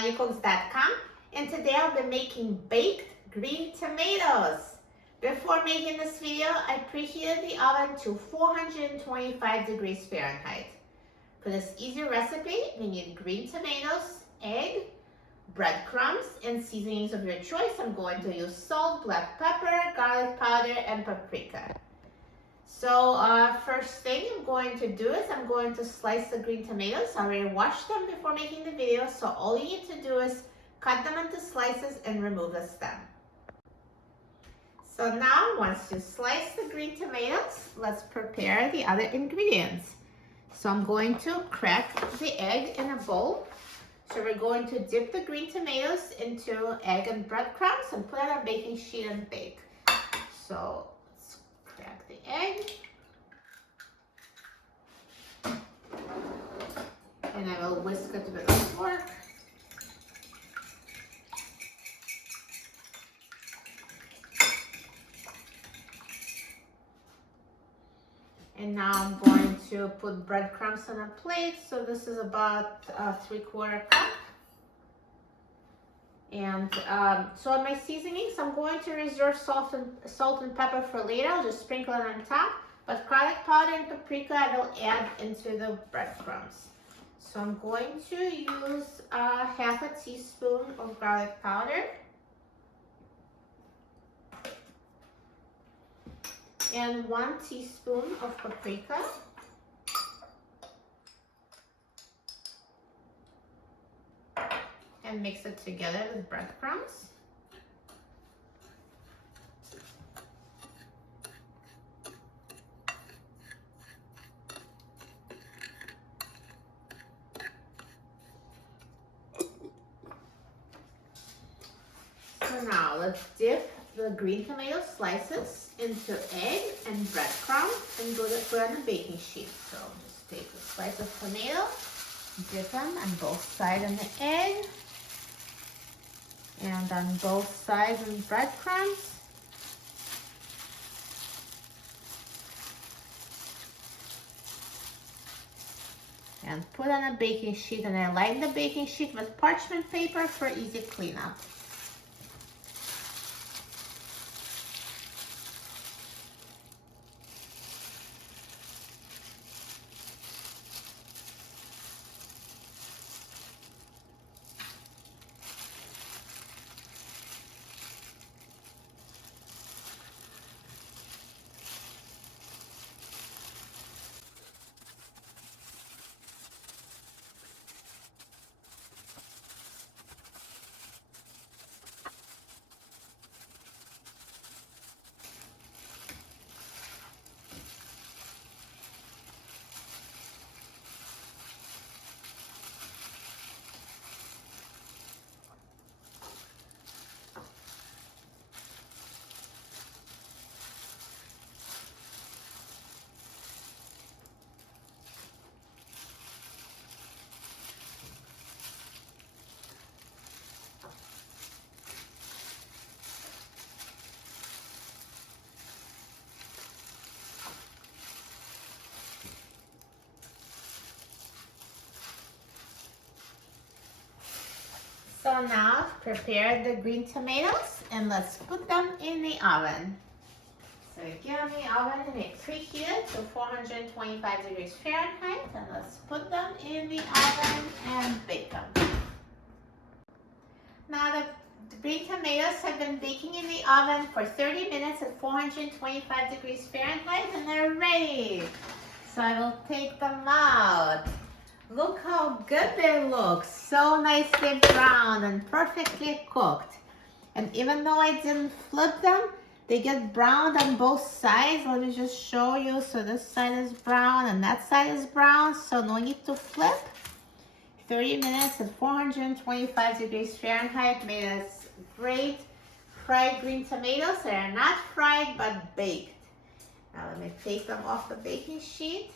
MelanieCooks.com, and today I'll be making baked green tomatoes. Before making this video, I preheated the oven to 425 degrees Fahrenheit. For this easy recipe, we need green tomatoes, egg, breadcrumbs, and seasonings of your choice. I'm going to use salt, black pepper, garlic powder, and paprika. So first thing I'm going to do is I'm going to slice the green tomatoes. I already washed them before making the video, so all you need to do is cut them into slices and remove the stem. So now, once you slice the green tomatoes, let's prepare the other ingredients. So I'm going to crack the egg in a bowl. So we're going to dip the green tomatoes into egg and breadcrumbs and put it on a baking sheet and bake. So let's crack the egg. And I will whisk it with a fork. And now I'm going to put breadcrumbs on a plate. So this is about 3/4 cup. And so on my seasonings, I'm going to reserve salt and pepper for later. I'll just sprinkle it on top. But garlic powder and paprika I will add into the breadcrumbs. So I'm going to use 1/2 teaspoon of garlic powder. And 1 teaspoon of paprika. And mix it together with breadcrumbs. So now let's dip the green tomato slices into egg and breadcrumbs and put it on a baking sheet. So just take a slice of tomato, dip them on both sides in the egg and on both sides in breadcrumbs. And put on a baking sheet, and I line the baking sheet with parchment paper for easy cleanup. So now I've prepared the green tomatoes and let's put them in the oven. So get on the oven and it preheated to 425 degrees Fahrenheit, and let's put them in the oven and bake them. Now the green tomatoes have been baking in the oven for 30 minutes at 425 degrees Fahrenheit and they're ready. So I will take them out. Look how good they look. So nicely browned and perfectly cooked. And even though I didn't flip them, they get browned on both sides. Let me just show you. So this side is brown and that side is brown. So no need to flip. 30 minutes at 425 degrees Fahrenheit made us great fried green tomatoes. They are not fried but baked. Now let me take them off the baking sheet.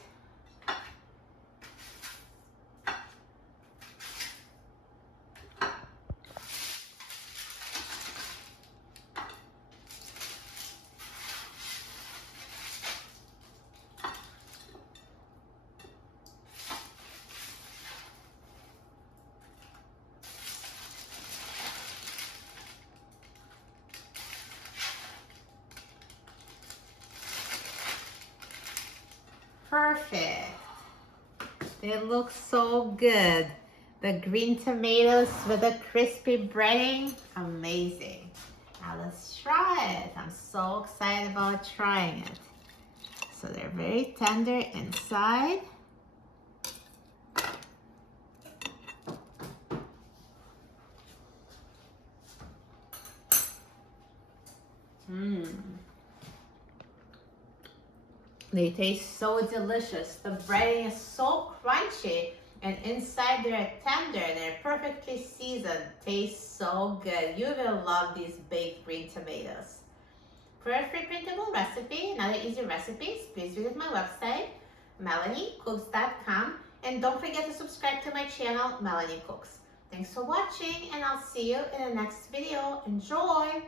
perfect. They look so good. The green tomatoes with the crispy breading, amazing. Now let's try it. I'm so excited about trying it. So they're very tender inside. They taste so delicious. The breading is so crunchy, and inside they're tender. They're perfectly seasoned. Tastes so good. You will love these baked green tomatoes. For a free printable recipe and other easy recipes, please visit my website, melaniecooks.com, and don't forget to subscribe to my channel, Melanie Cooks. Thanks for watching, and I'll see you in the next video. Enjoy!